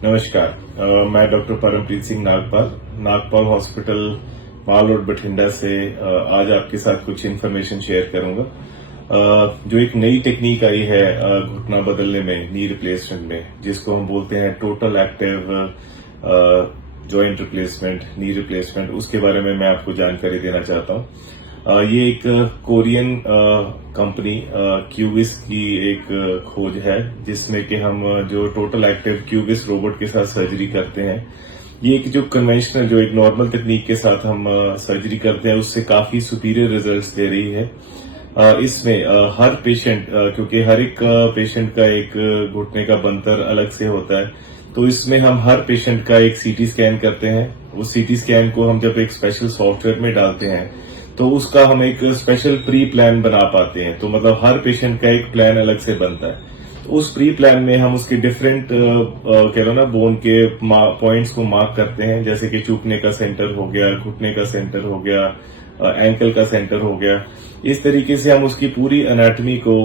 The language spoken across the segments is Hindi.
नमस्कार। मैं डॉक्टर परमप्रीत सिंह नागपाल हॉस्पिटल माल रोड बठिंडा से आज आपके साथ कुछ इन्फॉर्मेशन शेयर करूंगा। जो एक नई टेक्निक आई है घुटना बदलने में, नी रिप्लेसमेंट में, जिसको हम बोलते हैं total active joint replacement, knee replacement, उसके बारे में मैं आपको जानकारी देना चाहता हूं। ये एक कोरियन कंपनी क्यूबिस की एक खोज है, जिसमें कि हम जो टोटल एक्टिव क्यूबिस रोबोट के साथ सर्जरी करते हैं। ये एक जो कन्वेंशनल, जो एक नॉर्मल तकनीक के साथ हम सर्जरी करते हैं, उससे काफी सुपीरियर रिजल्ट्स दे रही है। इसमें हर पेशेंट, क्योंकि हर एक पेशेंट का एक घुटने का बनतर अलग से होता है, तो इसमें हम हर पेशेंट का एक सीटी स्कैन करते हैं। उस सीटी स्कैन को हम जब एक स्पेशल सॉफ्टवेयर में डालते हैं तो उसका हम एक स्पेशल प्री प्लान बना पाते हैं। तो मतलब हर पेशेंट का एक प्लान अलग से बनता है। तो उस प्री प्लान में हम उसके डिफरेंट कह लो ना, बोन के पॉइंट्स को मार्क करते हैं, जैसे कि चूकने का सेंटर हो गया, घुटने का सेंटर हो गया, एंकल का सेंटर हो गया। इस तरीके से हम उसकी पूरी एनाटॉमी को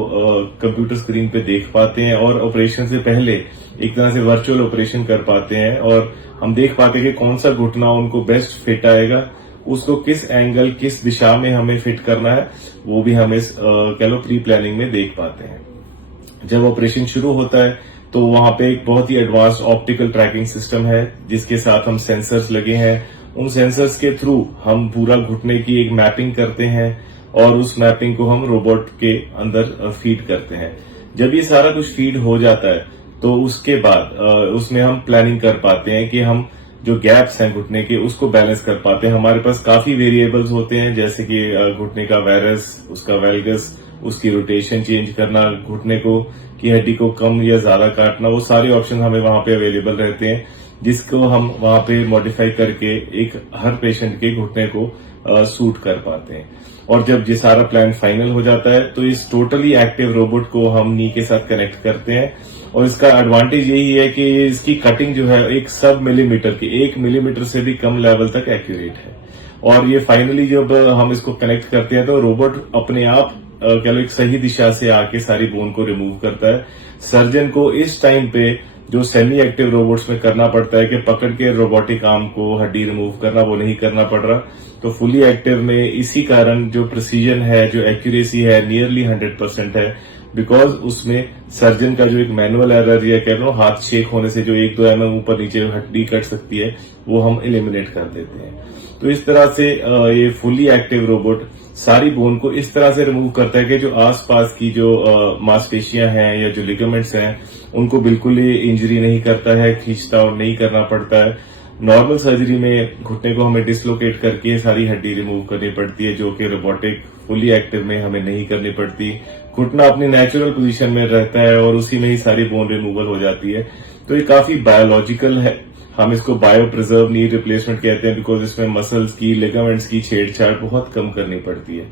कंप्यूटर स्क्रीन पे देख पाते हैं और ऑपरेशन से पहले एक तरह से वर्चुअल ऑपरेशन कर पाते हैं, और हम देख पाते हैं कि कौन सा घुटना उनको बेस्ट फिट आएगा, उसको किस एंगल, किस दिशा में हमें फिट करना है, वो भी हम इस कह लो प्री प्लानिंग में देख पाते हैं। जब ऑपरेशन शुरू होता है तो वहां पे एक बहुत ही एडवांस ऑप्टिकल ट्रैकिंग सिस्टम है, जिसके साथ हम सेंसर्स लगे हैं। उन सेंसर्स के थ्रू हम पूरा घुटने की एक मैपिंग करते हैं और उस मैपिंग को हम रोबोट के अंदर फीड करते हैं। जब ये सारा कुछ फीड हो जाता है तो उसके बाद उसमें हम प्लानिंग कर पाते हैं कि हम जो गैप्स हैं घुटने के, उसको बैलेंस कर पाते हैं। हमारे पास काफी वेरिएबल्स होते हैं, जैसे कि घुटने का वायरस, उसका वेल्गस, उसकी रोटेशन चेंज करना, घुटने को की हड्डी को कम या ज्यादा काटना, वो सारे ऑप्शन हमें वहां पे अवेलेबल रहते हैं, जिसको हम वहां पे मॉडिफाई करके एक हर पेशेंट के घुटने को सूट कर पाते हैं। और जब ये सारा प्लान फाइनल हो जाता है तो इस टोटली एक्टिव रोबोट को हम नी के साथ कनेक्ट करते हैं। और इसका एडवांटेज यही है कि इसकी कटिंग जो है एक सब मिलीमीटर की, 1 मिलीमीटर से भी कम लेवल तक एक्यूरेट है। और ये फाइनली जब हम इसको कनेक्ट करते हैं तो रोबोट अपने आप कह लो एक सही दिशा से आके सारी बोन को रिमूव करता है। सर्जन को इस टाइम पे जो सेमी एक्टिव रोबोट्स में करना पड़ता है कि पकड़ के रोबोटिक आर्म को हड्डी रिमूव करना, वो नहीं करना पड़ रहा। तो फुली एक्टिव में इसी कारण जो प्रिसीजन है, जो एक्यूरेसी है, नियरली 100% है, बिकॉज उसमें सर्जन का जो एक मैनुअल एरर या कह लो हाथ शेक होने से जो 1-2 mm ऊपर नीचे हड्डी कट सकती है, वो हम एलिमिनेट कर देते हैं। तो इस तरह से ये फुली एक्टिव रोबोट सारी बोन को इस तरह से रिमूव करता है कि जो आसपास की जो मांसपेशियां हैं या जो लिगामेंट्स हैं, उनको बिल्कुल ही इंजरी नहीं करता है, खींचताव नहीं करना पड़ता है। नॉर्मल सर्जरी में घुटने को हमें डिसलोकेट करके सारी हड्डी रिमूव करनी पड़ती है, जो कि रोबोटिक फुली एक्टिव में हमें नहीं करनी पड़ती। घुटना अपनी नेचुरल पोजीशन में रहता है और उसी में ही सारी बोन रिमूवल हो जाती है। तो ये काफी बायोलॉजिकल है। हम इसको बायो प्रिजर्व नी रिप्लेसमेंट कहते हैं, बिकॉज इसमें मसल्स की, लिगामेंट्स की छेड़छाड़ बहुत कम करनी पड़ती है।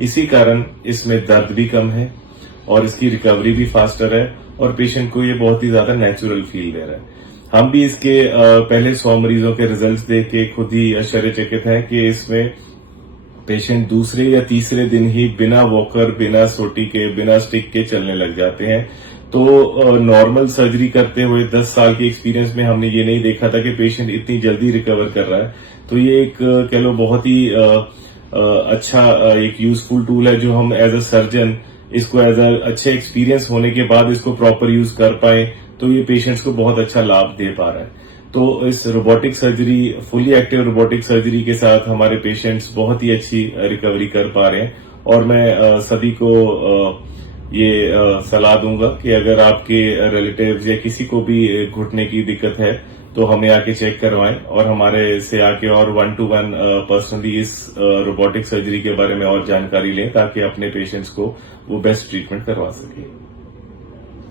इसी कारण इसमें दर्द भी कम है और इसकी रिकवरी भी फास्टर है, और पेशेंट को ये बहुत ही ज्यादा नेचुरल फील दे रहा है। हम भी इसके पहले 100 मरीजों के रिजल्ट्स देख के खुद ही आश्चर्यचकित हैं कि इसमें पेशेंट दूसरे या तीसरे दिन ही बिना वॉकर, बिना सोटी के, बिना स्टिक के चलने लग जाते हैं। तो नॉर्मल सर्जरी करते हुए 10 साल के एक्सपीरियंस में हमने ये नहीं देखा था कि पेशेंट इतनी जल्दी रिकवर कर रहा है। तो ये एक कह लो बहुत ही अच्छा एक यूजफुल टूल है, जो हम एज अ सर्जन इसको एज अ अच्छे एक्सपीरियंस होने के बाद इसको प्रॉपर यूज कर पाए, तो ये पेशेंट्स को बहुत अच्छा लाभ दे पा रहा है। तो इस robotic surgery, fully active robotic surgery के साथ हमारे पेशेंट्स बहुत ही अच्छी रिकवरी कर पा रहे हैं। और मैं सभी को ये सलाह दूंगा कि अगर आपके रिलेटिव्स या किसी को भी घुटने की दिक्कत है तो हमें आके चेक करवाएं, और हमारे से आके और 1-to-1 पर्सनली इस रोबोटिक सर्जरी के बारे में और जानकारी लें, ताकि अपने पेशेंट्स को वो बेस्ट ट्रीटमेंट करवा सके।